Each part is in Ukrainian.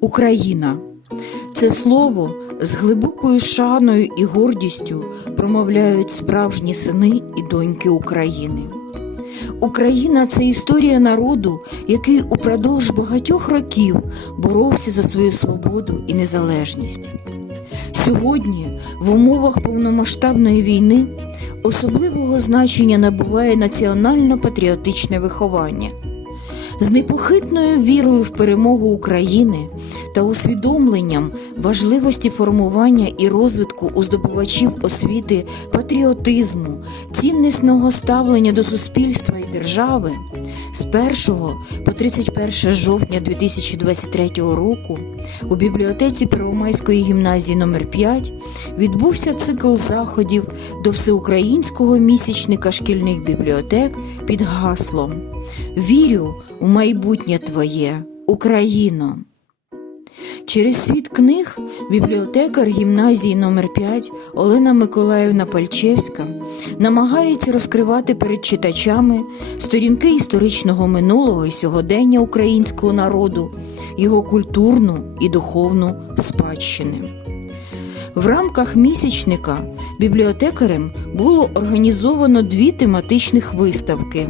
Україна це слово з глибокою шаною і гордістю промовляють справжні сини і доньки України. Україна це історія народу, який упродовж багатьох років боровся за свою свободу і незалежність. Сьогодні, в умовах повномасштабної війни, особливого значення набуває національно-патріотичне виховання. З непохитною вірою в перемогу України та усвідомленням важливості формування і розвитку у здобувачів освіти патріотизму, ціннісного ставлення до суспільства і держави, з 1 по 31 жовтня 2023 року у бібліотеці Первомайської гімназії номер 5 відбувся цикл заходів до всеукраїнського місячника шкільних бібліотек під гаслом Вірю у майбутнє Твоє, Україно. Через світ книг бібліотекар гімназії номер 5 Олена Миколаївна Пальчевська намагається розкривати перед читачами сторінки історичного минулого і сьогодення українського народу, його культурну і духовну спадщини. В рамках місячника бібліотекарем було організовано дві тематичних виставки.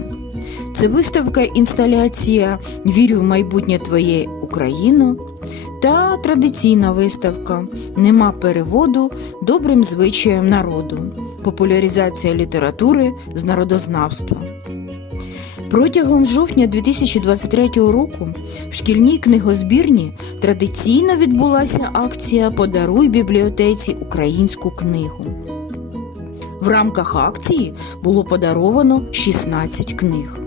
Це виставка інсталяція Вірю в майбутнє Твоє Україно та традиційна виставка Нема переводу добрим звичаєм народу. Популяризація літератури з народознавства. Протягом жовтня 2023 року в шкільній книгозбірні традиційно відбулася акція Подаруй бібліотеці українську книгу. В рамках акції було подаровано 16 книг.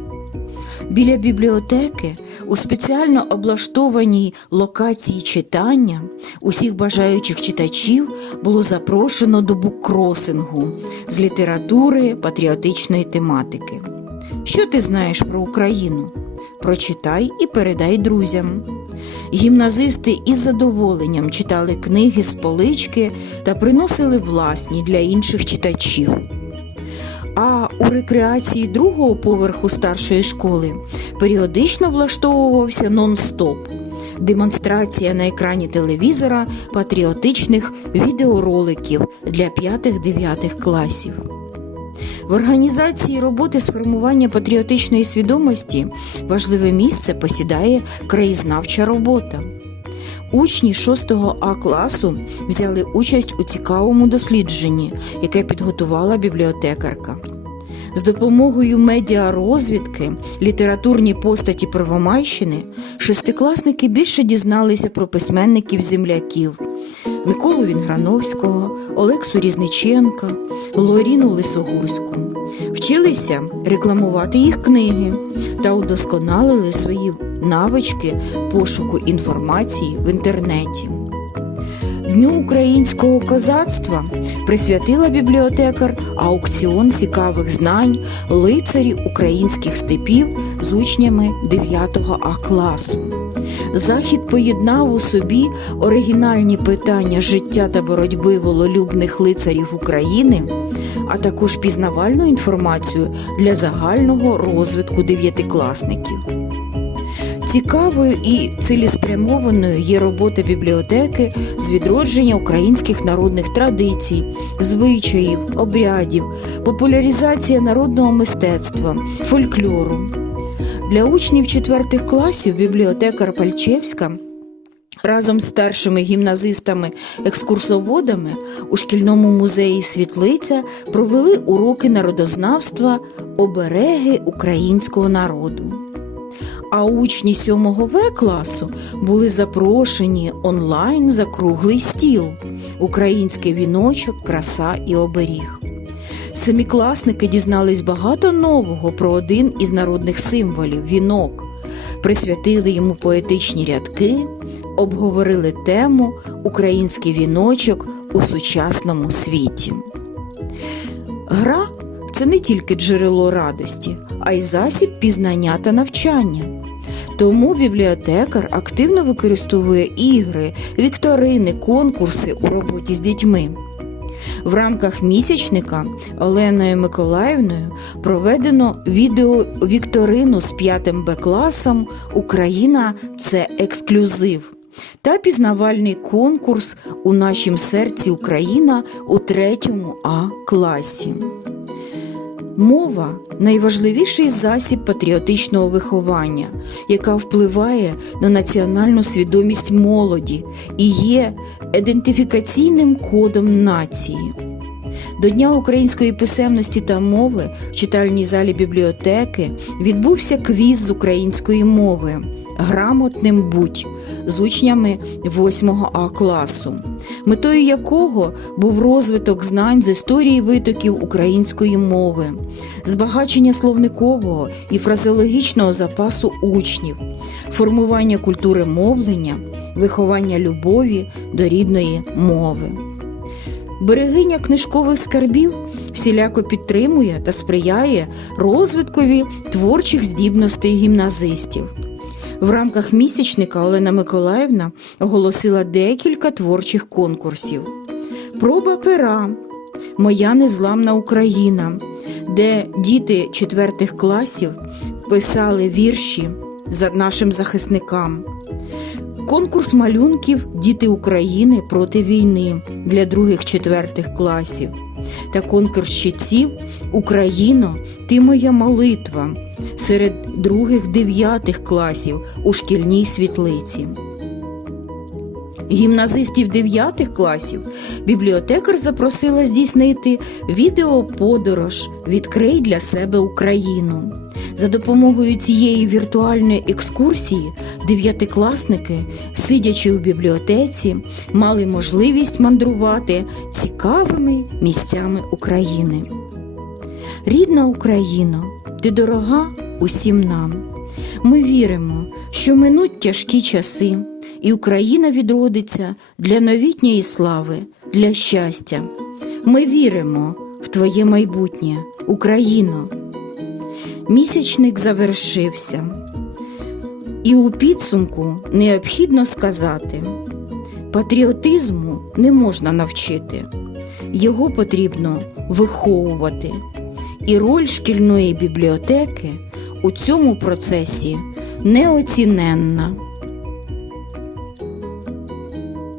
Біля бібліотеки у спеціально облаштованій локації читання усіх бажаючих читачів було запрошено до буккросингу з літератури патріотичної тематики. Що ти знаєш про Україну? Прочитай і передай друзям. Гімназисти із задоволенням читали книги з полички та приносили власні для інших читачів. А у рекреації другого поверху старшої школи періодично влаштовувався нон-стоп демонстрація на екрані телевізора патріотичних відеороликів для 5-9 класів. В організації роботи з формування патріотичної свідомості важливе місце посідає краєзнавча робота. Учні 6 А класу взяли участь у цікавому дослідженні, яке підготувала бібліотекарка. З допомогою медіарозвідки, літературні постаті Первомайщини, шестикласники більше дізналися про письменників земляків Миколу Вінграновського, Олексу Різниченка, Лоріну Лисогурську. Вчилися рекламувати їх книги та удосконалили свої навички пошуку інформації в інтернеті. Дню українського козацтва присвятила бібліотекар аукціон цікавих знань лицарів українських степів з учнями 9 А класу. Захід поєднав у собі оригінальні питання життя та боротьби вололюбних лицарів України, а також пізнавальну інформацію для загального розвитку дев'ятикласників. Цікавою і цілеспрямованою є робота бібліотеки з відродження українських народних традицій, звичаїв, обрядів, популяризація народного мистецтва, фольклору. Для учнів четвертих класів бібліотекар Пальчевська разом з старшими гімназистами-екскурсоводами у шкільному музеї Світлиця провели уроки народознавства обереги українського народу. А учні 7 В класу були запрошені онлайн за круглий стіл Український віночок, краса і оберіг. Семікласники дізнались багато нового про один із народних символів вінок, присвятили йому поетичні рядки, обговорили тему Український віночок у сучасному світі. Гра це не тільки джерело радості, а й засіб пізнання та навчання. Тому бібліотекар активно використовує ігри, вікторини, конкурси у роботі з дітьми. В рамках місячника Оленою Миколаївною проведено відео-вікторину з 5 Б класом Україна це ексклюзив, та пізнавальний конкурс у нашім серці Україна у третьому А класі. Мова найважливіший засіб патріотичного виховання, яка впливає на національну свідомість молоді і є ідентифікаційним кодом нації. До Дня української писемності та мови в читальній залі бібліотеки відбувся квіз з української мови Грамотним будь з учнями 8 А класу, метою якого був розвиток знань з історії витоків української мови, збагачення словникового і фразеологічного запасу учнів, формування культури мовлення, виховання любові до рідної мови. Берегиня книжкових скарбів всіляко підтримує та сприяє розвиткові творчих здібностей гімназистів. В рамках місячника Олена Миколаївна оголосила декілька творчих конкурсів. Проба пера Моя незламна Україна, де діти четвертих класів писали вірші за нашим захисникам. Конкурс малюнків Діти України проти війни для других четвертих класів та конкурс Україно, ти моя молитва серед других дев'ятих класів у шкільній світлиці. Гімназистів дев'ятих класів бібліотекар запросила здійснити відеоподорож Відкрий для себе Україну. За допомогою цієї віртуальної екскурсії дев'ятикласники, сидячи у бібліотеці, мали можливість мандрувати цікавими місцями України. Рідна Україно, ти дорога усім нам. Ми віримо, що минуть тяжкі часи, і Україна відродиться для новітньої слави, для щастя. Ми віримо в Твоє майбутнє, Україно. Місячник завершився, і у підсумку необхідно сказати: патріотизму не можна навчити, його потрібно виховувати. І роль шкільної бібліотеки у цьому процесі неоціненна.